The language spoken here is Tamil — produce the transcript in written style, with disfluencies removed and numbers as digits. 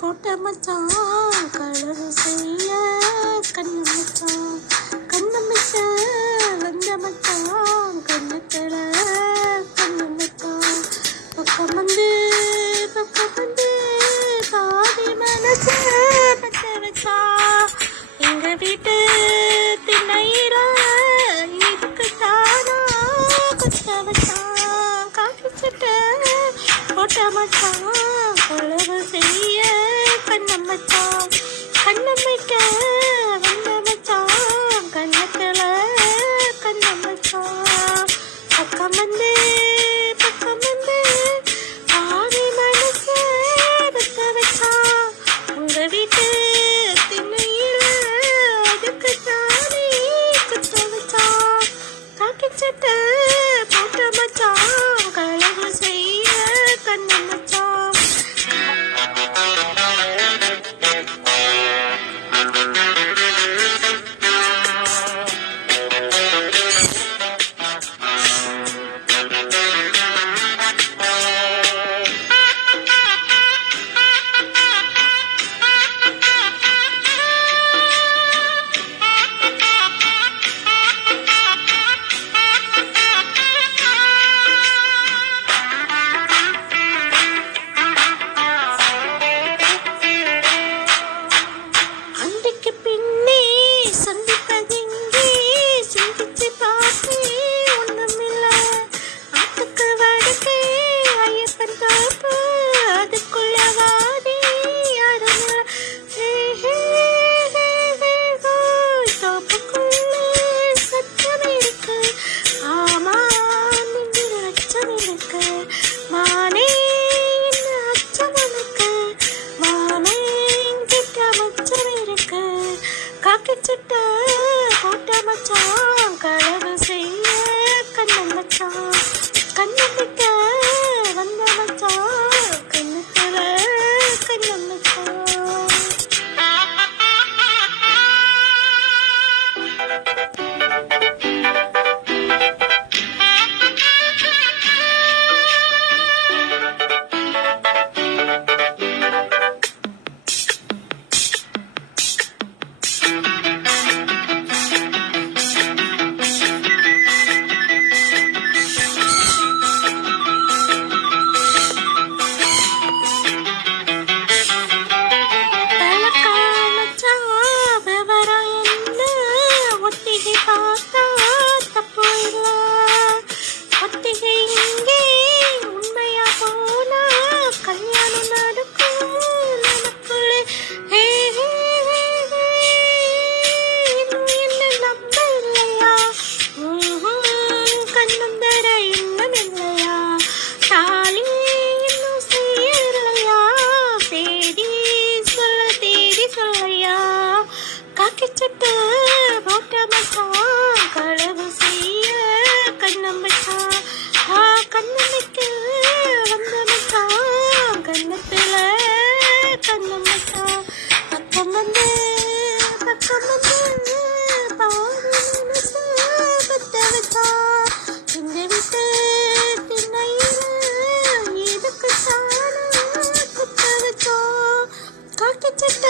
போட்ட மச்சான் களவு செய்ய கண்ணு மச்சான் கண்ணமிட்ட வந்த மச்சான் கண்ணத்துல கண்ணு மச்சான் பக்கம் வந்து பாதி மனச பத்த வச்சா எங்க வீட்டு திண்ணையில இதுக்கு தானா குத்த வச்சான் காஃபி சட்டை போட்ட மச்சான் களவு செய்ய கண்ணம்மச்சான் கண்ணம்மைக்க வந்த மச்சான் கண்ணத்துல கண்ணம்மச்சான் பக்கம் வந்து ஆவி மனச பத்த வச்சான் உங்க வீட்டு திண்ணையில அதுக்கு தானே குத்த வச்சான் காக்கி சட்டை போட்ட மச்சான் களவு செய்ய கண்ணம்மச்சான் காக்கிச்சட்டை போட்ட மச்சான் களவு செய்ய கண்ணம்மச்சான் கண்ணமிட்ட வந்த மச்சான் கண்ணத்துல கண்ணம்மச்சான் காக்கிச்சட்டை போட்ட மச்சான் களவு செய்ய கண்ணம்மச்சான் கண்ணமைக்க வந்த மச்சான் கண்ணத்துல கண்ணம்மச்சான் பக்கம் வந்து பாதி மனச பத்த வச்சான் எங்க வீட்டு திண்ணையில இதுக்கு தானா குத்த வச்சான் காக்கிச்சட்டை